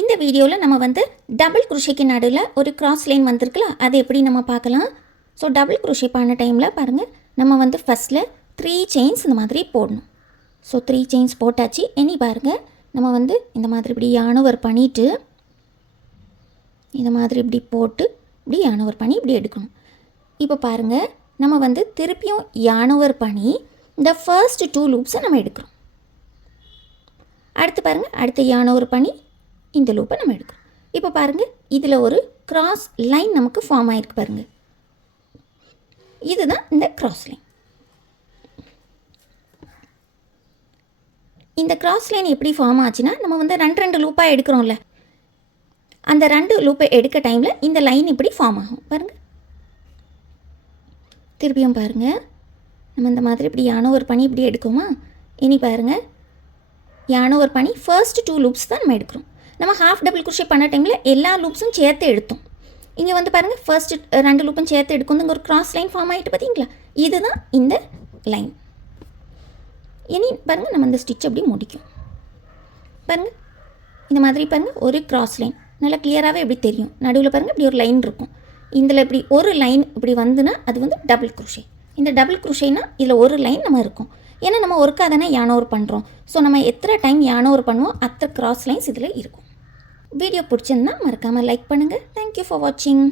இந்த வீடியோவில் நம்ம வந்து டபுள் குரோஷேக்கு நடுவில் ஒரு கிராஸ் லைன் வந்திருக்குல்ல, அது எப்படி நம்ம பார்க்கலாம். ஸோ டபுள் குரோஷே பண்ண டைமில் பாருங்கள், நம்ம வந்து ஃபஸ்ட்டில் 3 செயின்ஸ் இந்த மாதிரி போடணும். ஸோ 3 செயின்ஸ் போட்டாச்சு. இனி பாருங்கள், நம்ம வந்து இந்த மாதிரி இப்படி யானோவர் பண்ணிவிட்டு இந்த மாதிரி இப்படி போட்டு இப்படி யானோவர் பண்ணி இப்படி எடுக்கணும். இப்போ பாருங்கள், நம்ம வந்து திருப்பியும் யானோவர் பண்ணி இந்த ஃபர்ஸ்ட் 2 லூப்ஸை நம்ம எடுக்கிறோம். அடுத்து பாருங்கள், அடுத்த யானோவர் பண்ணி இந்த லூப்பை நம்ம எடுக்கிறோம். இப்போ பாருங்கள், இதில் ஒரு கிராஸ் லைன் நமக்கு ஃபார்ம் ஆகிருக்கு பாருங்கள். இதுதான் இந்த கிராஸ் லைன். இந்த கிராஸ் லைன் எப்படி ஃபார்ம் ஆச்சுன்னா, நம்ம வந்து 2 லூப்பாக எடுக்கிறோம்ல, அந்த 2 லூப்பை எடுக்க டைமில் இந்த லைன் இப்படி ஃபார்ம் ஆகும் பாருங்கள். திருப்பியும் பாருங்கள், நம்ம இந்த மாதிரி இப்படி யானோவர் பண்ணி இப்படி எடுக்குமா. இனி பாருங்கள், யானோவர் பண்ணி ஃபர்ஸ்ட் 2 லூப்ஸ் தான் நம்ம எடுக்கிறோம். நம்ம ஹாஃப் டபுள் குரோஷே பண்ண டைமில் எல்லா லூப்ஸும் சேர்த்து எடுத்தோம். இங்கே வந்து பாருங்கள், ஃபர்ஸ்ட் 2 லூப்பும் சேர்த்து எடுக்கும் இங்கே ஒரு கிராஸ் லைன் ஃபார்ம் ஆகிட்டு பார்த்தீங்களா. இதுதான் இந்த லைன். இனி பாருங்கள், நம்ம இந்த ஸ்டிச் அப்படி முடிக்கும் பாருங்கள். இந்த மாதிரி பாருங்கள், ஒரு கிராஸ் லைன் நல்லா கிளியராகவே எப்படி தெரியும். நடுவில் பாருங்கள், இப்படி ஒரு லைன் இருக்கும். இதில் இப்படி ஒரு லைன் இப்படி வந்துன்னா அது வந்து டபுள் குரோஷே. இந்த டபுள் குரோஷேனா இதில் ஒரு லைன் நம்ம இருக்கும். ஏன்னா நம்ம ஒர்க்காக தானே யானோவர் பண்ணுறோம். ஸோ நம்ம எத்தனை டைம் யானோவர் பண்ணுவோம் அத்தனை கிராஸ் லைன்ஸ் இதில் இருக்கும். வீடியோ பிடிச்சிருந்தா மறக்காமல் லைக் பண்ணுங்கள். தேங்க்யூ ஃபார் வாட்சிங்.